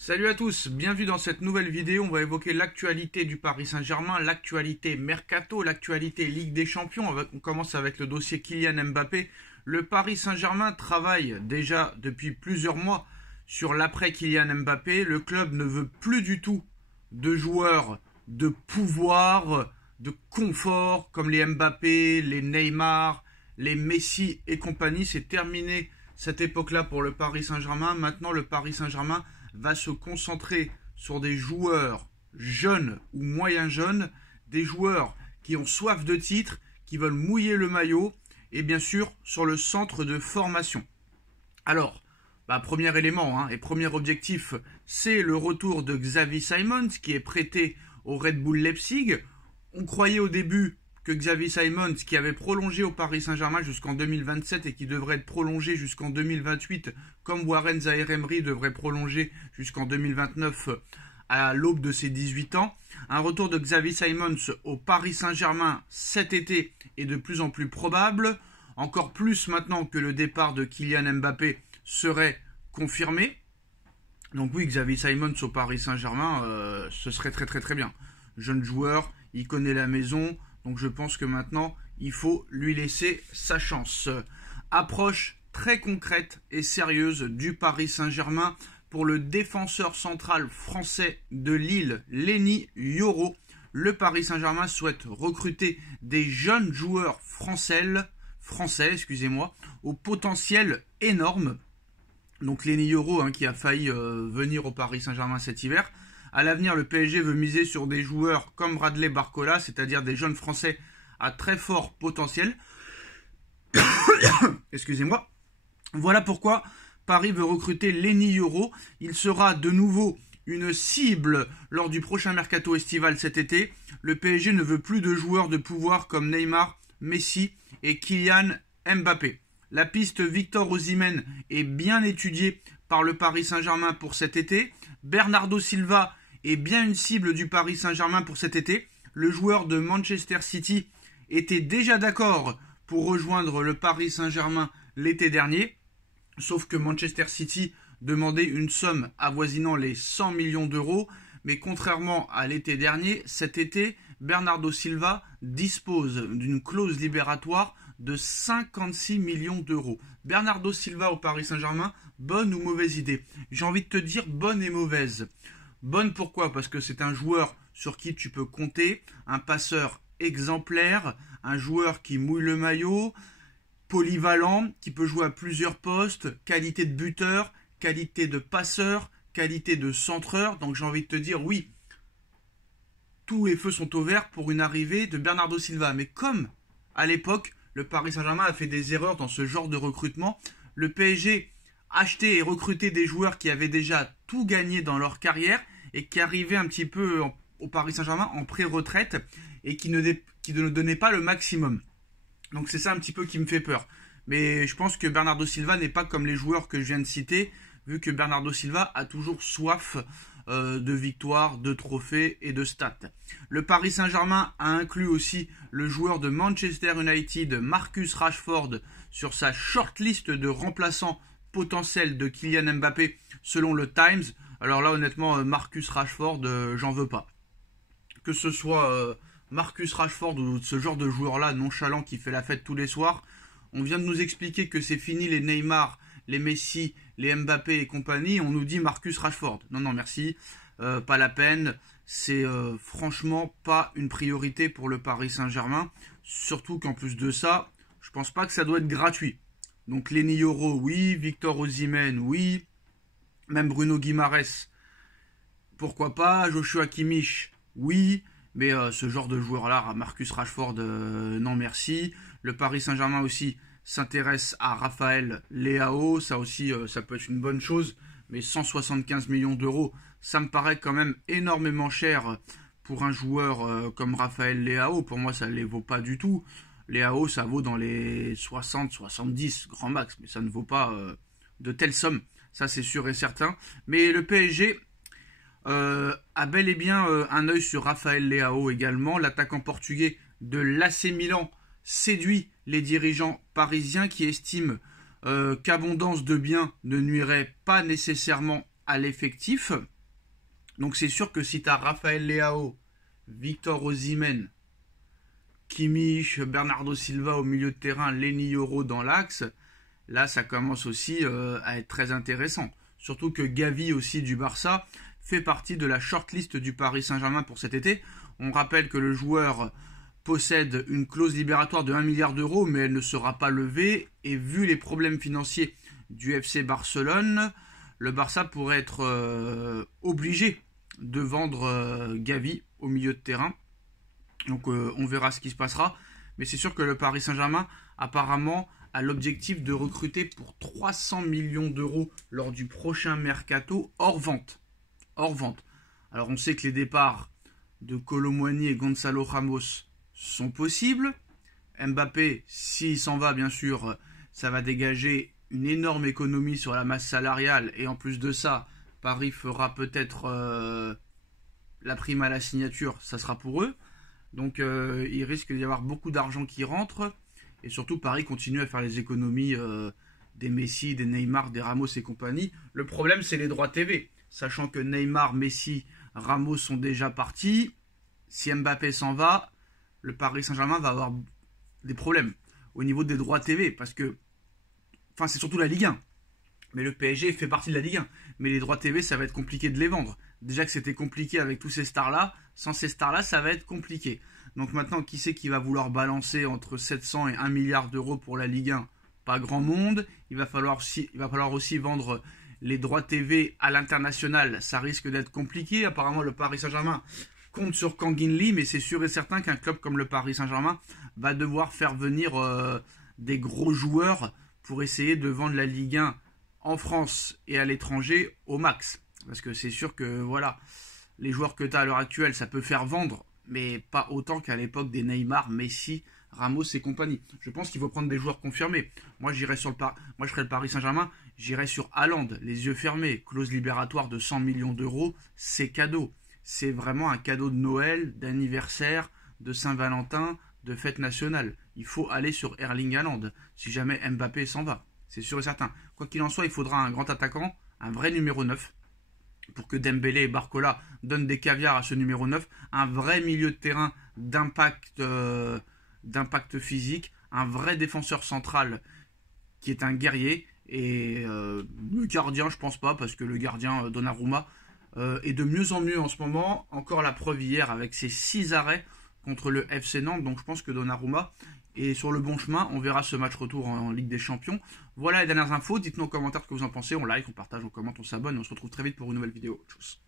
Salut à tous, bienvenue dans cette nouvelle vidéo. On va évoquer l'actualité du Paris Saint-Germain, l'actualité Mercato, l'actualité Ligue des Champions. On commence avec le dossier Kylian Mbappé. Le Paris Saint-Germain travaille déjà depuis plusieurs mois sur l'après Kylian Mbappé. Le club ne veut plus du tout de joueurs de pouvoir, de confort comme les Mbappé, les Neymar, les Messi et compagnie. C'est terminé cette époque-là pour le Paris Saint-Germain. Maintenant, le Paris Saint-Germain va se concentrer sur des joueurs jeunes ou moyens jeunes, des joueurs qui ont soif de titre, qui veulent mouiller le maillot, et bien sûr sur le centre de formation. Alors, premier élément et premier objectif, c'est le retour de Xavi Simons qui est prêté au Red Bull Leipzig. On croyait au début que Xavi Simons, qui avait prolongé au Paris Saint-Germain jusqu'en 2027 et qui devrait être prolongé jusqu'en 2028, comme Warren Zaïre-Emery devrait prolonger jusqu'en 2029 à l'aube de ses 18 ans. Un retour de Xavi Simons au Paris Saint-Germain cet été est de plus en plus probable, encore plus maintenant que le départ de Kylian Mbappé serait confirmé. Donc oui, Xavi Simons au Paris Saint-Germain, ce serait très bien. Jeune joueur, il connaît la maison. Donc je pense que maintenant, il faut lui laisser sa chance. Approche très concrète et sérieuse du Paris Saint-Germain pour le défenseur central français de Lille, Leny Yoro. Le Paris Saint-Germain souhaite recruter des jeunes joueurs français, au potentiel énorme. Donc Leny Yoro qui a failli venir au Paris Saint-Germain cet hiver. À l'avenir, le PSG veut miser sur des joueurs comme Bradley Barcola, c'est-à-dire des jeunes Français à très fort potentiel. Excusez-moi. Voilà pourquoi Paris veut recruter Leny Yoro. Il sera de nouveau une cible lors du prochain mercato estival cet été. Le PSG ne veut plus de joueurs de pouvoir comme Neymar, Messi et Kylian Mbappé. La piste Victor Osimhen est bien étudiée par le Paris Saint-Germain pour cet été. Bernardo Silva est bien une cible du Paris Saint-Germain pour cet été. Le joueur de Manchester City était déjà d'accord pour rejoindre le Paris Saint-Germain l'été dernier, sauf que Manchester City demandait une somme avoisinant les 100 millions d'euros, mais contrairement à l'été dernier, cet été, Bernardo Silva dispose d'une clause libératoire de 56 millions d'euros. Bernardo Silva au Paris Saint-Germain, bonne ou mauvaise idée? J'ai envie de te dire bonne et mauvaise. Bonne pourquoi? Parce que c'est un joueur sur qui tu peux compter, un passeur exemplaire, un joueur qui mouille le maillot, polyvalent, qui peut jouer à plusieurs postes, qualité de buteur, qualité de passeur, qualité de centreur. Donc j'ai envie de te dire oui, tous les feux sont au vert pour une arrivée de Bernardo Silva. Mais comme à l'époque, le Paris Saint-Germain a fait des erreurs dans ce genre de recrutement, le PSG achetait et recrutait des joueurs qui avaient déjà tout gagné dans leur carrière et qui arrivaient un petit peu au Paris Saint-Germain en pré-retraite et qui ne donnaient pas le maximum. Donc c'est ça un petit peu qui me fait peur. Mais je pense que Bernardo Silva n'est pas comme les joueurs que je viens de citer, vu que Bernardo Silva a toujours soif de victoires, de trophées et de stats. Le Paris Saint-Germain a inclus aussi le joueur de Manchester United, Marcus Rashford, sur sa shortlist de remplaçants potentiels de Kylian Mbappé selon le Times. Alors là honnêtement Marcus Rashford j'en veux pas. Que ce soit Marcus Rashford ou ce genre de joueur là nonchalant qui fait la fête tous les soirs, on vient de nous expliquer que c'est fini les Neymar, les Messi, les Mbappé et compagnie, on nous dit Marcus Rashford. Non merci, pas la peine, c'est franchement pas une priorité pour le Paris Saint-Germain, surtout qu'en plus de ça, je pense pas que ça doit être gratuit. Donc Leny Yoro, oui, Victor Osimhen, oui, même Bruno Guimaraes, pourquoi pas, Joshua Kimmich, oui, mais ce genre de joueur-là, Marcus Rashford, non merci. Le Paris Saint-Germain aussi s'intéresse à Raphaël Leao, ça aussi, ça peut être une bonne chose, mais 175 millions d'euros, ça me paraît quand même énormément cher pour un joueur comme Raphaël Leao. Pour moi, ça ne les vaut pas du tout. Leao, ça vaut dans les 60-70 grand max, mais ça ne vaut pas de telles sommes, ça c'est sûr et certain. Mais le PSG a bel et bien un œil sur Raphaël Leao également. L'attaquant portugais de l'AC Milan séduit les dirigeants parisiens qui estiment qu'abondance de biens ne nuirait pas nécessairement à l'effectif. Donc c'est sûr que si tu as Raphaël Leao, Victor Osimhen, Kimmich, Bernardo Silva au milieu de terrain, Leny Yoro dans l'axe, là ça commence aussi à être très intéressant. Surtout que Gavi aussi du Barça fait partie de la shortlist du Paris Saint-Germain pour cet été. On rappelle que le joueur possède une clause libératoire de 1 milliard d'euros, mais elle ne sera pas levée. Et vu les problèmes financiers du FC Barcelone, le Barça pourrait être obligé de vendre Gavi au milieu de terrain. Donc on verra ce qui se passera. Mais c'est sûr que le Paris Saint-Germain, apparemment, a l'objectif de recruter pour 300 millions d'euros lors du prochain mercato hors vente. Hors vente. Alors on sait que les départs de Kolo Muani et Gonzalo Ramos sont possibles. Mbappé, s'il s'en va, bien sûr, ça va dégager une énorme économie sur la masse salariale. Et en plus de ça, Paris fera peut-être la prime à la signature, ça sera pour eux. Donc il risque d'y avoir beaucoup d'argent qui rentre. Et surtout, Paris continue à faire les économies des Messi, des Neymar, des Ramos et compagnie. Le problème, c'est les droits TV. Sachant que Neymar, Messi, Ramos sont déjà partis. Si Mbappé s'en va, le Paris Saint-Germain va avoir des problèmes au niveau des droits TV. Parce que, enfin, c'est surtout la Ligue 1. Mais le PSG fait partie de la Ligue 1. Mais les droits TV, ça va être compliqué de les vendre. Déjà que c'était compliqué avec tous ces stars-là. Sans ces stars-là, ça va être compliqué. Donc maintenant, qui c'est qui va vouloir balancer entre 700 et 1 milliard d'euros pour la Ligue 1? Pas grand monde. Il va falloir aussi vendre les droits TV à l'international. Ça risque d'être compliqué. Apparemment, le Paris Saint-Germain compte sur Kangin Lee, mais c'est sûr et certain qu'un club comme le Paris Saint-Germain va devoir faire venir des gros joueurs pour essayer de vendre la Ligue 1 en France et à l'étranger au max. Parce que c'est sûr que voilà, les joueurs que tu as à l'heure actuelle, ça peut faire vendre, mais pas autant qu'à l'époque des Neymar, Messi, Ramos et compagnie. Je pense qu'il faut prendre des joueurs confirmés. Moi, je serais le Paris Saint-Germain, j'irais sur Haaland, les yeux fermés, clause libératoire de 100 millions d'euros, c'est cadeau. C'est vraiment un cadeau de Noël, d'anniversaire, de Saint-Valentin, de fête nationale. Il faut aller sur Erling Haaland, si jamais Mbappé s'en va. C'est sûr et certain. Quoi qu'il en soit, il faudra un grand attaquant, un vrai numéro 9, pour que Dembélé et Barcola donnent des caviars à ce numéro 9, un vrai milieu de terrain d'impact physique, un vrai défenseur central qui est un guerrier, et le gardien, je pense pas, parce que le gardien Donnarumma est de mieux en mieux en ce moment, encore la preuve hier avec ses 6 arrêts contre le FC Nantes, donc je pense que Donnarumma est sur le bon chemin. On verra ce match retour en Ligue des Champions. Voilà les dernières infos, dites-nous en commentaire ce que vous en pensez, on like, on partage, on commente, on s'abonne, et on se retrouve très vite pour une nouvelle vidéo. Tchuss.